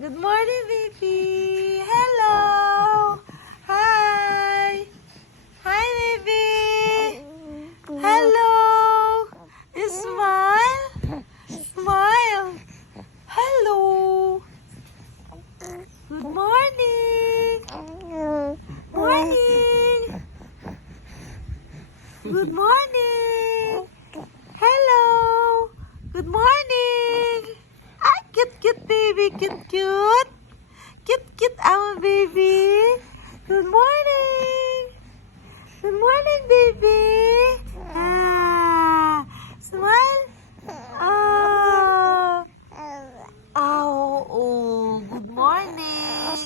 Good morning, baby. Hello. Hi. Hi, baby. Hello. Smile. Smile. Hello. Good morning. Morning. Good morning. Hello. Good morning. Ah, cute baby. Cute. Cute our baby. Good morning. Good morning, baby. Ah, smile. Oh. Oh, good morning.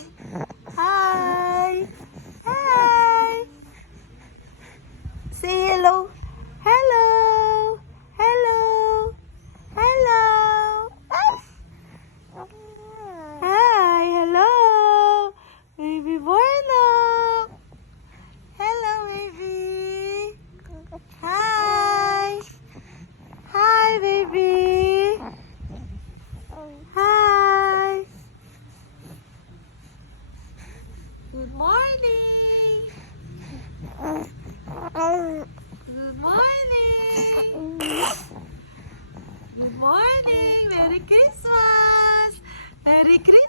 Hi. Hi. Say hello. Hello. Hello. Hello. Ah. Hi. Hello. Baby Bueno. Hello, baby. Hi. Hi, baby. Hi. Good morning. Good morning. Good morning. Merry Christmas. Merry Christmas.